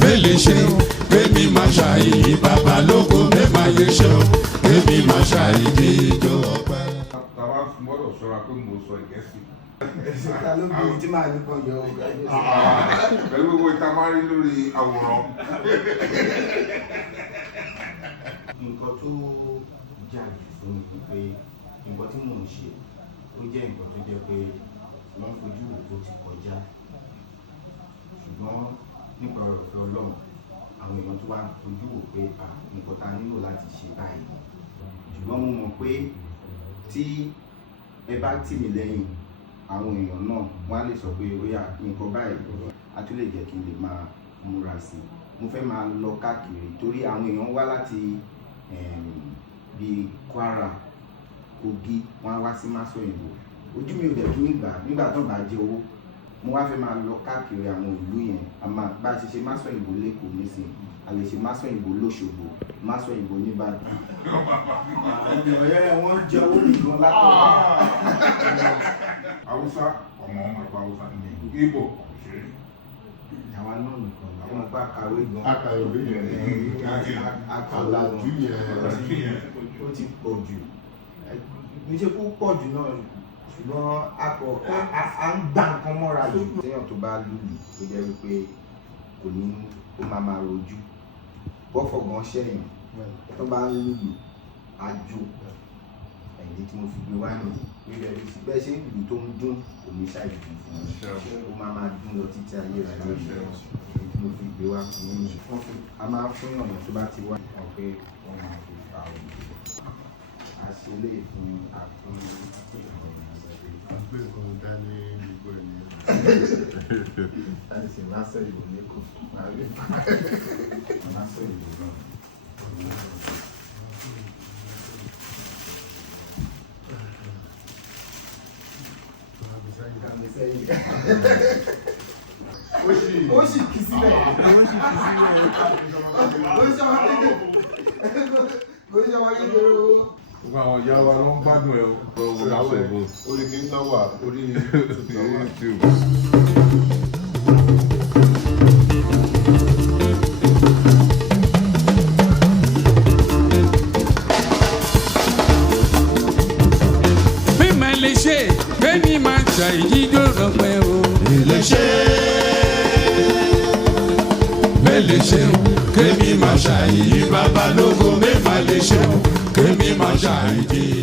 Mele ṣe kémi máa ṣàyè bàbá lóko mẹ́ma yẹ ṣe kémi máa ṣàyè jíjó ọpẹ́. Tàwa gbọ́dọ̀ ṣọ́ra pé mo sọ Gẹ̀ẹ́sì. Ta ló bí tí màá ní kan yọ ọ̀gá yẹn. Pẹ̀lú gbogbo ìta máa rí lórí àwòrán. Nǹkan tó jáde fún mi pé nǹkan tí mò ń ṣe ó jẹ́ nǹkan tó jẹ́ pé wọ́n fojú wò ó ti kọjá. Ṣùgbọ́n nípa ọ̀rọ̀ ìfẹ́ Ọlọ́run àwọn èèyàn tó wá fojú wò pé nǹkan ta nílò láti ṣe báyìí. Ṣùgbọ́n mo mọ̀ pé tí ẹ bá tì mí lẹ́yìn àwọn èèyàn náà wọ́n á lè sọ pé ó yá nǹkan báyìí a tún lè jẹ́ kí n lè máa múra sí i. Mo fẹ́ máa lọ káàkiri torí àwọn èèyàn wá láti bíi Kwara, Kogi, wọ́n á wá sí Másọ̀ Òyìnbó. Ojú mi ò dẹ̀ kí n gbà nígbà tó bá jẹ owó. Mo wá fẹ́ máa lọ káàkiri àwọn ìlú yẹn. Àmọ́ bá a ṣe Másọ̀ Òyìnbó lẹ́kọ̀ọ́ nísìnyí, a lè ṣe Másọ̀ Òyìnbó l'Óṣogbo, Másọ̀ Òyìnbó n'Íbàdàn. Ọ̀rẹ́ wọn jẹ owó nìkan látọ̀. Haúsá ọmọ ẹ̀kọ́ Haúsá ní Ìgbò òṣèré. Àwa náà nìkan àwọn ọgbà kàwé gan. Akàwé yẹn. Àkàlàjú yẹn. Ó ti pọ̀ jù. Kì í ṣe kó pọ̀ jù náà ṣùgbọ́n a ń gbà nǹkan mọ́ra jù. Téèyàn tó bá lùlù tó jẹ́ wípé kò ní ó máa rojú. Bọ́fọ̀ gan ṣẹ̀yìn tó bá ń lùlù àjò ẹ̀yìn tí mo fi gbé wá ní bẹ́ẹ̀ ṣe ń lùlù tó ń dún kò ní ṣàìdí fún un. Ó máa dún lọ títí ayé rẹ̀ lọ́wọ́ tí mo fi gbé wá fún un. A máa fún ọ̀nà tó bá ti wá ọ̀ pé wọ́n máa fi fa òun. A ṣe lè fún àfún Àgbẹ̀ kan dání gbogbo ẹ̀ ní. láti ṣe Másọ̀ Òyìnbó lẹ́kọ̀ọ́. Másọ̀ Òyìnbó náà. Ó sì kì sílẹ̀. Ó sì ọmọ kékeré owó. Gbogbo àwọn ìyá wa ló ń gbádùn ẹ̀ o. Láwọ̀ ẹ̀bùn. Orí kì í náwó orí tuntun wà. Mímọ̀ lè ṣe kémi máa ṣàyè jíjó ọpẹ́ o. Mele ṣe kémi máa ṣàyè bàbá lóko mẹ́ma lè ṣe kémi máa ṣàyè jíjó.